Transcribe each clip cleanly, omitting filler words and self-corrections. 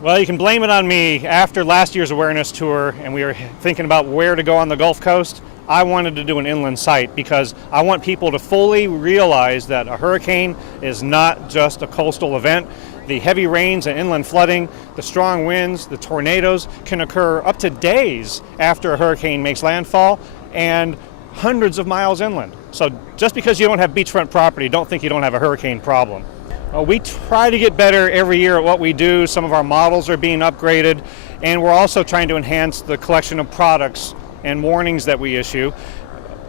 Well, you can blame it on me. After last year's awareness tour and we were thinking about where to go on the Gulf Coast, I wanted to do an inland site because I want people to fully realize that a hurricane is not just a coastal event. The heavy rains and inland flooding, the strong winds, the tornadoes can occur up to days after a hurricane makes landfall and hundreds of miles inland. So just because you don't have beachfront property, don't think you don't have a hurricane problem. We try to get better every year at what we do. Some of our models are being upgraded, and we're also trying to enhance the collection of products and warnings that we issue.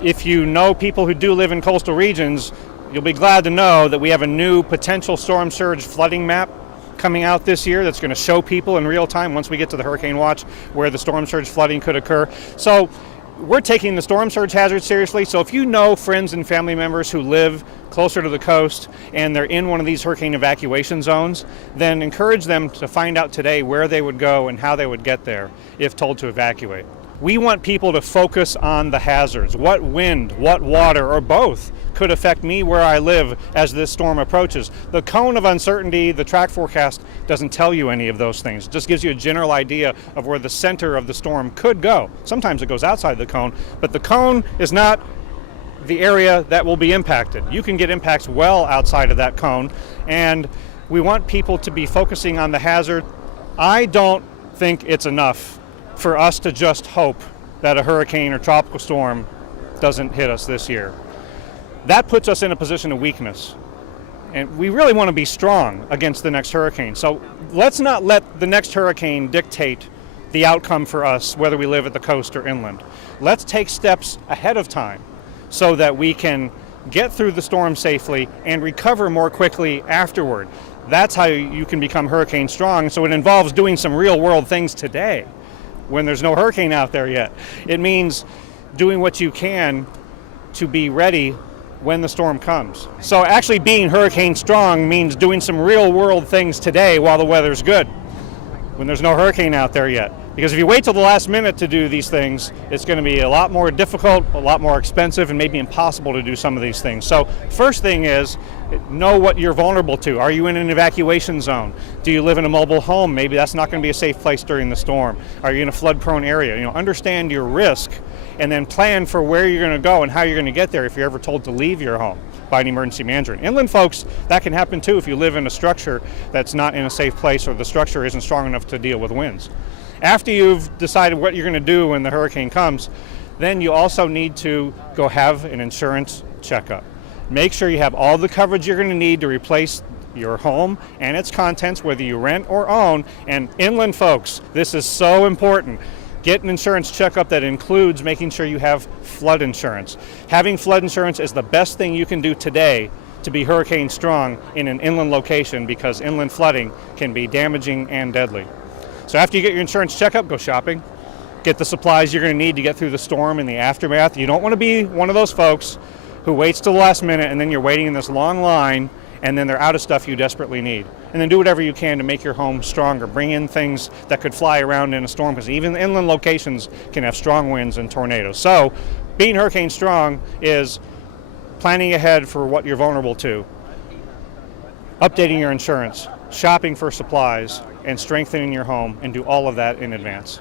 If you know people who do live in coastal regions, you'll be glad to know that we have a new potential storm surge flooding map coming out this year that's going to show people in real time once we get to the hurricane watch where the storm surge flooding could occur. So we're taking the storm surge hazard seriously, so if you know friends and family members who live closer to the coast and they're in one of these hurricane evacuation zones, then encourage them to find out today where they would go and how they would get there if told to evacuate. We want people to focus on the hazards. What wind, what water, or both could affect me where I live as this storm approaches. The cone of uncertainty, the track forecast, doesn't tell you any of those things. It just gives you a general idea of where the center of the storm could go. Sometimes it goes outside the cone, but the cone is not the area that will be impacted. You can get impacts well outside of that cone, and we want people to be focusing on the hazard. I don't think it's enough for us to just hope that a hurricane or tropical storm doesn't hit us this year. That puts us in a position of weakness. And we really want to be strong against the next hurricane. So let's not let the next hurricane dictate the outcome for us, whether we live at the coast or inland. Let's take steps ahead of time so that we can get through the storm safely and recover more quickly afterward. That's how you can become hurricane strong. So it involves doing some real world things today when there's no hurricane out there yet. It means doing what you can to be ready when the storm comes. So actually being hurricane strong means doing some real world things today while the weather's good, when there's no hurricane out there yet. Because if you wait till the last minute to do these things, it's going to be a lot more difficult, a lot more expensive, and maybe impossible to do some of these things. So first thing is, know what you're vulnerable to. Are you in an evacuation zone? Do you live in a mobile home? Maybe that's not going to be a safe place during the storm. Are you in a flood-prone area? Understand your risk and then plan for where you're going to go and how you're going to get there if you're ever told to leave your home by an emergency manager. Inland folks, that can happen too if you live in a structure that's not in a safe place or the structure isn't strong enough to deal with winds. After you've decided what you're going to do when the hurricane comes, then you also need to go have an insurance checkup. Make sure you have all the coverage you're going to need to replace your home and its contents, whether you rent or own. And inland folks, this is so important. Get an insurance checkup that includes making sure you have flood insurance. Having flood insurance is the best thing you can do today to be hurricane strong in an inland location, because inland flooding can be damaging and deadly. So after you get your insurance checkup, go shopping. Get the supplies you're going to need to get through the storm and the aftermath. You don't want to be one of those folks who waits till the last minute and then you're waiting in this long line and then they're out of stuff you desperately need. And then do whatever you can to make your home stronger. Bring in things that could fly around in a storm, because even inland locations can have strong winds and tornadoes. So being hurricane strong is planning ahead for what you're vulnerable to, updating your insurance, shopping for supplies, and strengthening your home, and do all of that in advance.